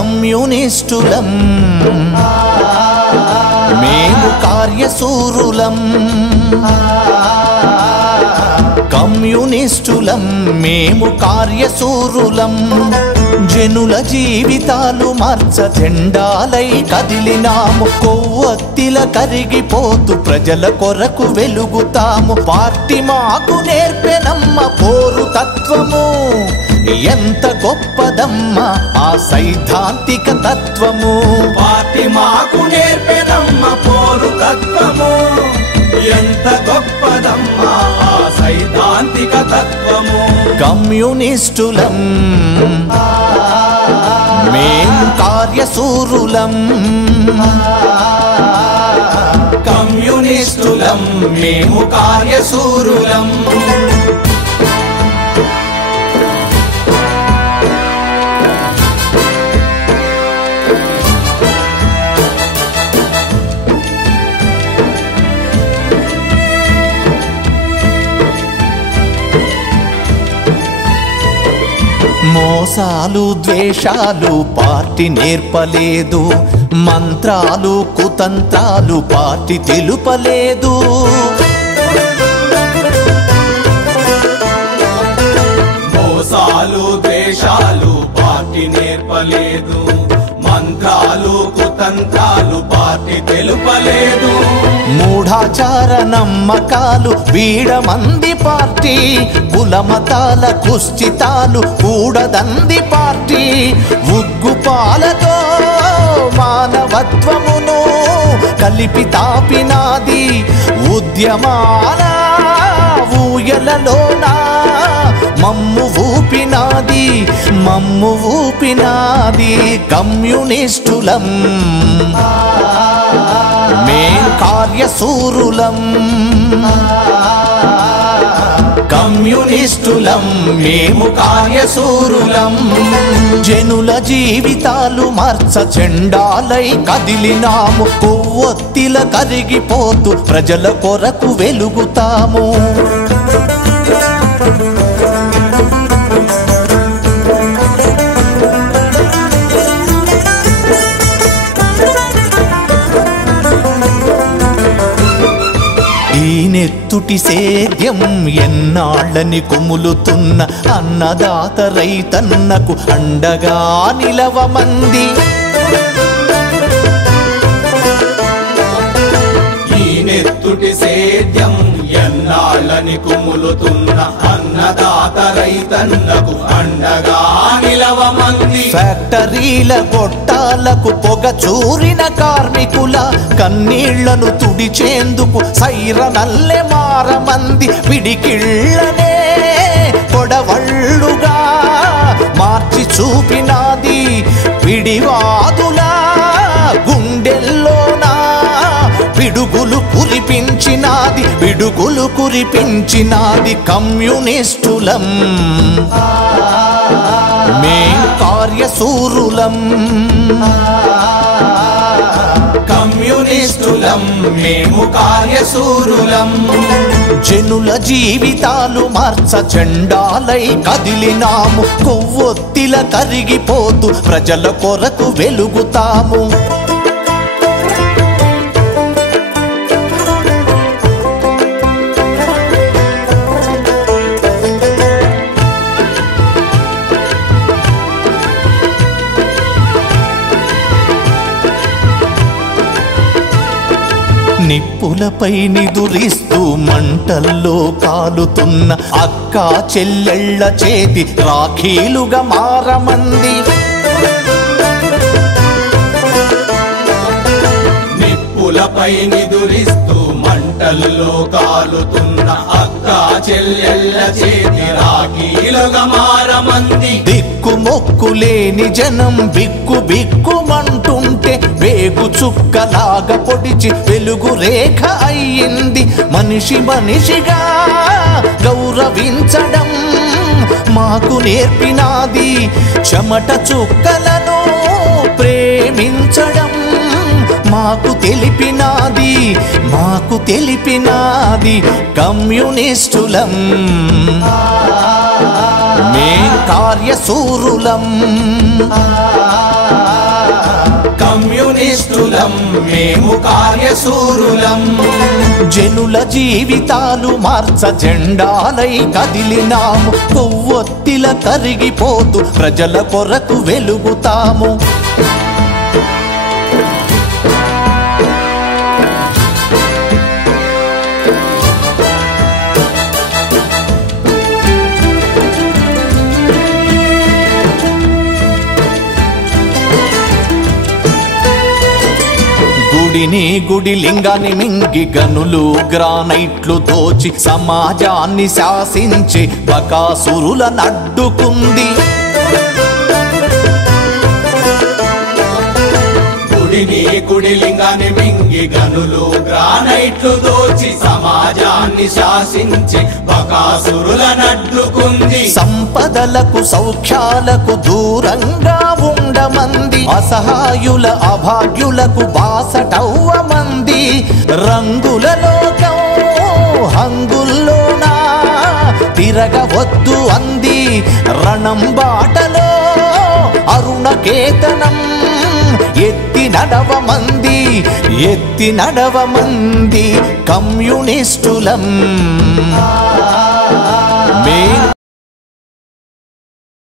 కమ్యూనిస్టులం మేము కార్యశూరులం కమ్యూనిస్టులం మేము కార్యశూరులం జనుల జీవితాలు మార్చ జెండాలై కదిలినాము కొవ్వొత్తిల కరిగిపోతూ ప్రజల కొరకు వెలుగుతాము పార్టీ మాకు నేర్పెనమ్మ పోరు తత్వము ఎంత గొప్పదమ్మా ఆ సైద్ధాంతిక తత్వము పార్టీ మాకు నేర్పెనమ్మ పోరు తత్వము ఎంత గొప్పదమ్మా ఆ సైద్ధాంతిక తత్వము కమ్యూనిస్టులం మేం కార్యశూరులం కమ్యూనిస్టులం మేము కార్యశూరులం మోసాలు ద్వేషాలు పార్టీ నేర్పలేదు మంత్రాలు కుతంత్రాలు పార్టీ తెలుపలేదు మోసాలు ద్వేషాలు పార్టీ నేర్పలేదు మంత్రాలు కుతంత్రాలు పార్టీ తెలుపలేదు మూఢాచార నమ్మకాలు వీడమంది పార్టీ కులమతాల కుశ్చితాలు కూడదంది పార్టీ ఉగ్గుపాలతో మానవత్వమును కలిపి తాపినాది ఉద్యమాల ఊయలలోనా మమ్ము ఊపినాది కమ్యూనిస్టులం మేం కార్యశూరులం కమ్యూనిస్టులం మేము కార్యశూరులం జనుల జీవితాలు మార్చ జెండాలై కదిలినాము కొవ్వొత్తిల కరిగిపోతూ ప్రజల కొరకు వెలుగుతాము నెత్తుటి సేద్యం ఎన్నాళ్ళని కొములుతున్న అన్నదాత రైతన్నకు అండగా నిలవమంది ఈ నెత్తుటి సేద్యం ఎన్నాళ్ళని కొములుతున్న అన్నదాత రైతన్నకు అండగా నిలవమంది ఫ్యాక్టరీల గొట్టాలకు పొగ చూరిన కార్మికుల కన్నీళ్లను తుడిచేందుకు సైరనల్లె మారమంది పిడికిళ్ళనే కొడవళ్ళుగా మార్చి చూపినాది పిడివాదులా గుండెల్లోనా పిడుగులు కురిపించినాది కమ్యూనిస్టులం మేం కార్యశూరులం కమ్యూనిస్టులం మేము కార్యశూరులం జనుల జీవితాలు మార్చ జెండాలై కదిలినాము కొవ్వొత్తిల కరిగిపోతూ ప్రజల కొరకు వెలుగుతాము నిప్పులపై నిదురిస్తూ మంటల్లో కాలుతున్న అక్క చెల్లెళ్ళ చేతి రాఖీలుగా మారమంది నిప్పులపై నిదురిస్తూ మంటల్లో కాలుతున్న అక్క చెల్లెళ్ళ చేతి రాఖీలుగా మారమంది దిక్కుమొక్కులేని జనం బిక్కుమంటుంటే వేగు చుక్కలాగా పొడిచి వెలుగు రేఖ అయ్యింది మనిషిగా గౌరవించడం మాకు నేర్పినాది చెమట చుక్కలను ప్రేమించడం మాకు తెలిపినాది కమ్యూనిస్టులం మేం కార్యశూరులం కమ్యూనిస్టులం మేము కార్యశూరులం జనుల జీవితాలు మార్చ జెండాలై కదిలినాము కొవ్వొత్తిల కరిగిపోతూ ప్రజల కొరకు వెలుగుతాము గుడిని గుడి లింగాన్ని మింగి గనులు గ్రానైట్లు దోచి సమాజాన్ని శాసించి బకాసురుల నడ్డుకుంది గుడిని గుడి లింగాన్ని మింగి గనులు గ్రానైట్లు దోచి సమాజాన్ని శాసించి బకాసురుల నడ్డుకుంది సంపదలకు సౌఖ్యాలకు దూరంగా ఉండమంది అసహాయుల అభాగ్యులకు బాసటవ్వమంది రంగుల లోకం హంగుల్లోనా తిరగవద్దు అంది రణం బాటలో అరుణకేతనం ఎత్తి నడవమంది కమ్యూనిస్టులం మేం